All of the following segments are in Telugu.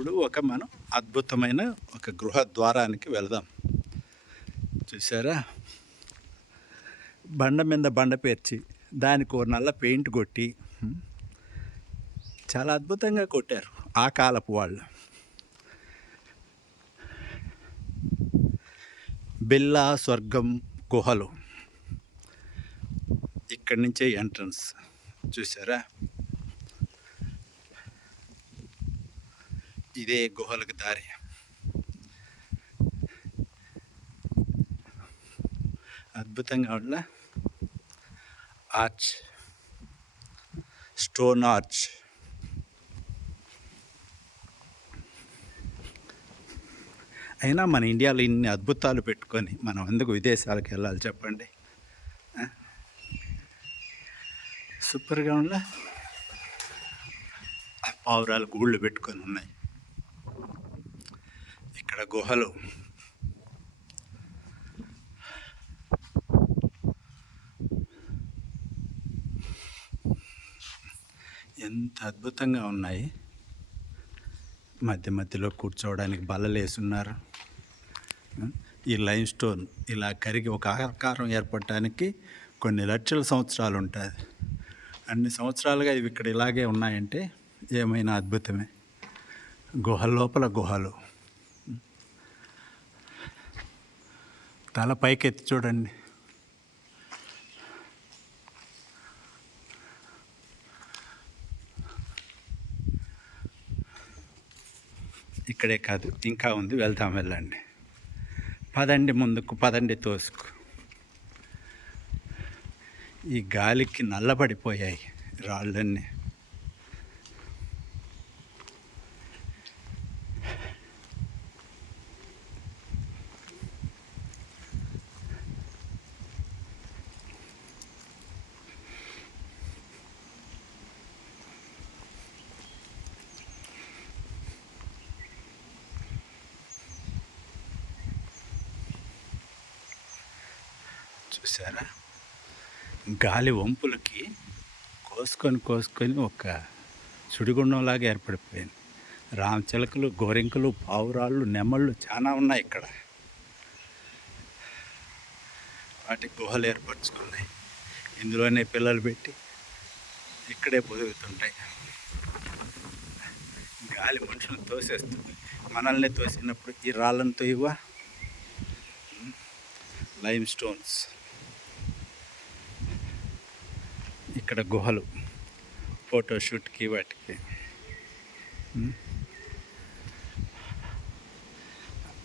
ఇప్పుడు ఒక మనం అద్భుతమైన ఒక గృహ ద్వారానికి వెళదాం. చూసారా బండ మీద బండ పేర్చి దానికి ఓ నల్ల పెయింట్ కొట్టి చాలా అద్భుతంగా కొట్టారు ఆ కాలపు వాళ్ళు. బిల్లా స్వర్గం గుహలు. ఇక్కడి నుంచే ఎంట్రన్స్. చూసారా ఇదే గుహలకు దారి. అద్భుతంగా ఉన్న ఆర్చ్. Stone arch. అయినా మన ఇండియాలో ఇన్ని అద్భుతాలు పెట్టుకొని మనం ఎందుకు విదేశాలకు వెళ్ళాలి చెప్పండి? సూపర్గా ఉన్న పావురాలు గూళ్ళు పెట్టుకొని ఉన్నాయి. ఇక్కడ గుహలు. ఎంత అద్భుతంగా ఉన్నాయి. మధ్య మధ్యలో కూర్చోవడానికి బల్లలు వేసున్నారు. ఈ లైమ్ స్టోన్ ఇలా కరిగి ఒక ఆకారం ఏర్పడటానికి కొన్ని లక్షల సంవత్సరాలు ఉంటుంది. అన్ని సంవత్సరాలుగా ఇవి ఇక్కడ ఇలాగే ఉన్నాయంటే ఏమైనా అద్భుతమే. గుహల లోపల గుహలు. తల పైకెత్తి చూడండి. ఇక్కడే కాదు ఇంకా ఉంది వెళ్దాం వెళ్ళండి. పదండి ముందుకు పదండి తోసుకు. ఈ గాలికి నల్లబడిపోయాయి రాళ్ళన్నీ. చూసారా గాలి వంపులకి కోసుకొని కోసుకొని ఒక సుడిగుండంలాగా ఏర్పడిపోయింది. రామచిలకలు గోరింకలు పావురాళ్ళు నెమళ్ళు చాలా ఉన్నాయి ఇక్కడ. వాటి గుహలు ఏర్పరచుకున్నాయి. ఇందులోనే పిల్లలు పెట్టి ఇక్కడే పొదుగుతుంటాయి. గాలి మనుషులను తోసేస్తుంది. మనల్ని తోసినప్పుడు ఈ రాళ్ళను తోయవా hmm? Lime stones. ఇక్కడ గుహలు ఫోటోషూట్కి వాటికి.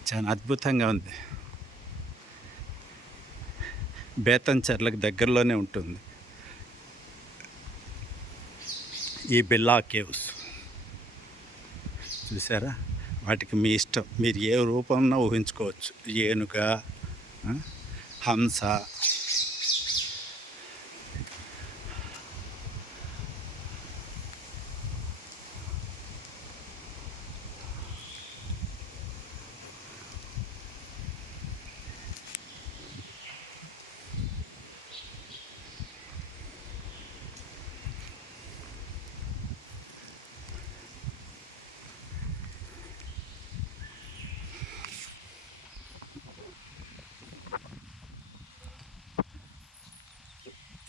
చాలా అద్భుతంగా ఉంది. బేతంచెర్లకు దగ్గరలోనే ఉంటుంది. ఈ బిల్లా కేవ్స్. చూసారా? వాటికి మీ ఇష్టం. మీరు ఏ రూపంలో ఊహించుకోవచ్చు. ఏనుగ హంస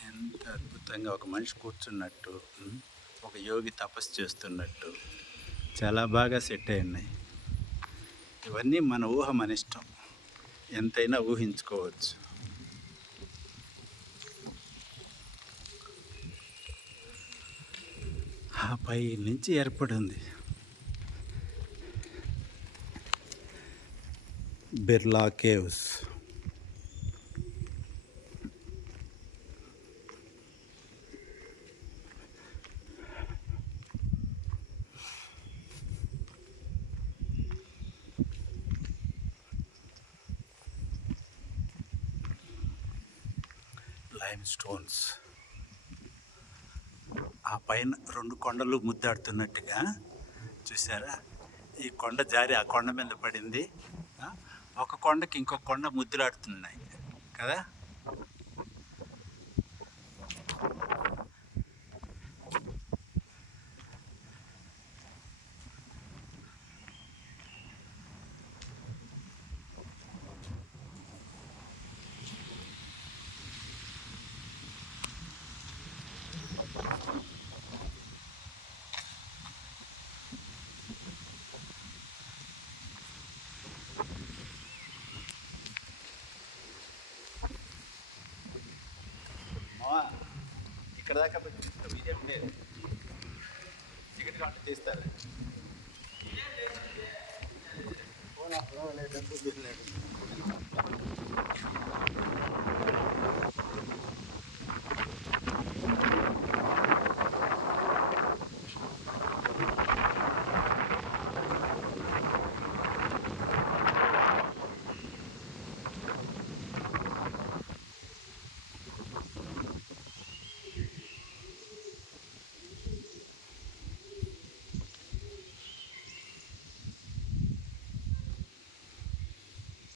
ఎంత అద్భుతంగా ఒక మనిషి కూర్చున్నట్టు ఒక యోగి తపస్సు చేస్తున్నట్టు చాలా బాగా సెట్ అయినాయి ఇవన్నీ మన ఊహ మన ఇష్టం. ఎంతైనా ఊహించుకోవచ్చు. ఆ పై నుంచి ఏర్పడింది. బిర్లా కేవ్స్. Lime stones. ఆ పైన రెండు కొండలు ముద్దాడుతున్నట్టుగా చూసారా ఈ కొండ జారి ఆ కొండ మీద పడింది. ఒక కొండకి ఇంకొక కొండ ముద్దులాడుతున్నాయి. కదా? ఇక్కడ దాకా మీరు చూసిన ఇదేం లేదు టికెట్ కార్డు తీస్తారు? లేదు